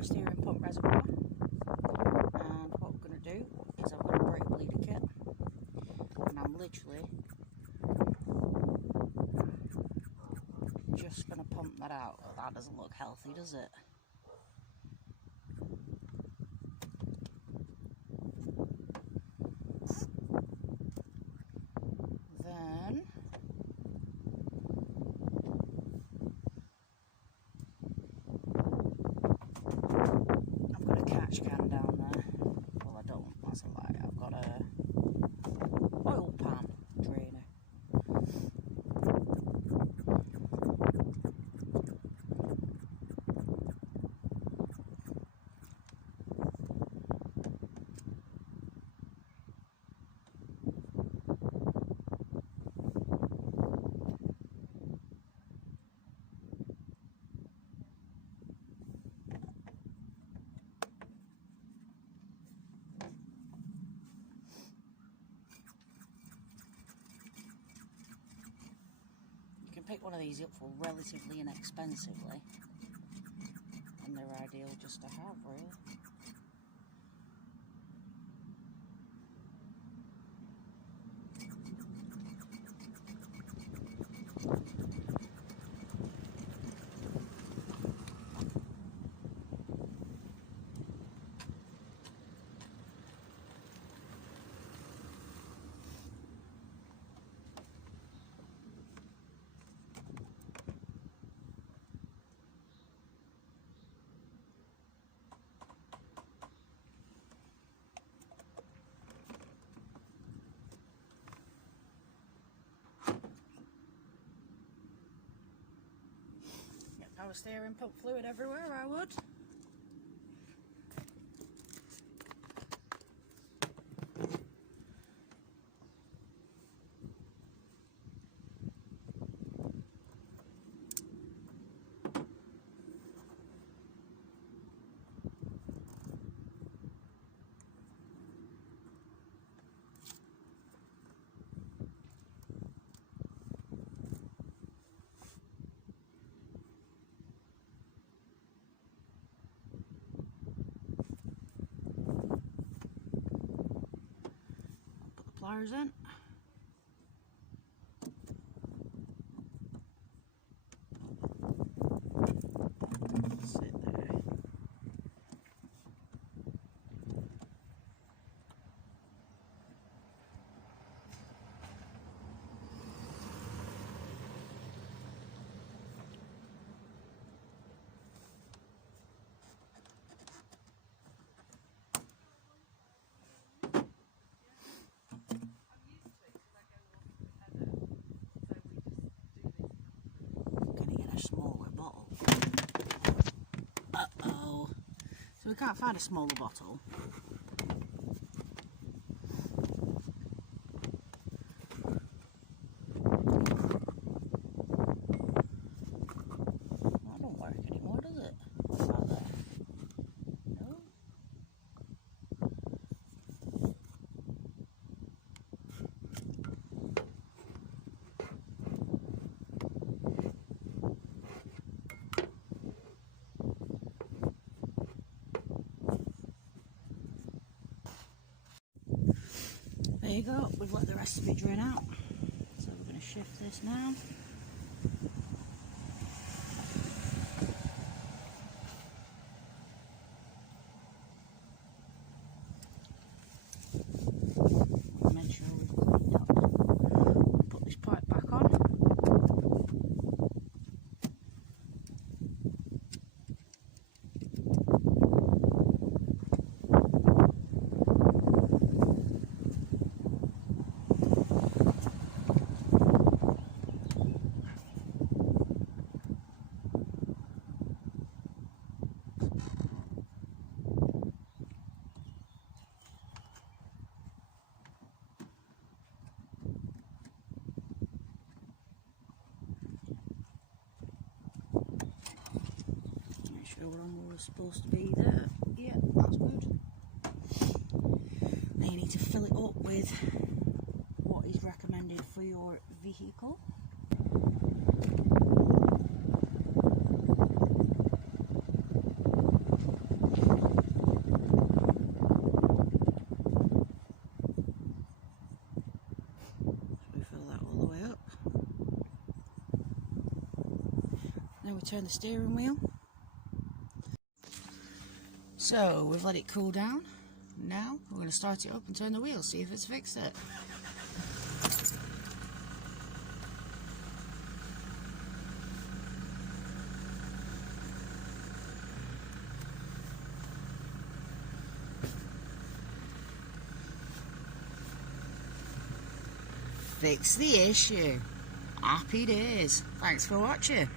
our steering pump reservoir, and what we're going to do is I've got a brake bleeder kit, and I'm literally just going to pump that out. Well, that doesn't look healthy, does it? Then I've got a catch can down there. Well, I don't, that's a lie. I've got a oil pan drainer. You can pick one of these up for relatively inexpensively, and they're ideal just to have, really. Get power steering pump fluid everywhere, I would. Put the pliers in. Sit there. Gonna get a smaller bottle. Uh-oh. So we can't find a smaller bottle. That don't work anymore, does it? What's that there? No? There you go, we've let the rest of it drain out. So we're going to shift this now. Make sure we've cleaned up. Put this pipe back on. Make sure we're on where we're supposed to be there. Yeah, that's good. Now you need to fill it up with what is recommended for your vehicle. we turn the steering wheel. So we've let it cool down. Now we're going to start it up and turn the wheel, see if it's fixed it. Fix the issue. Happy days. Thanks for watching.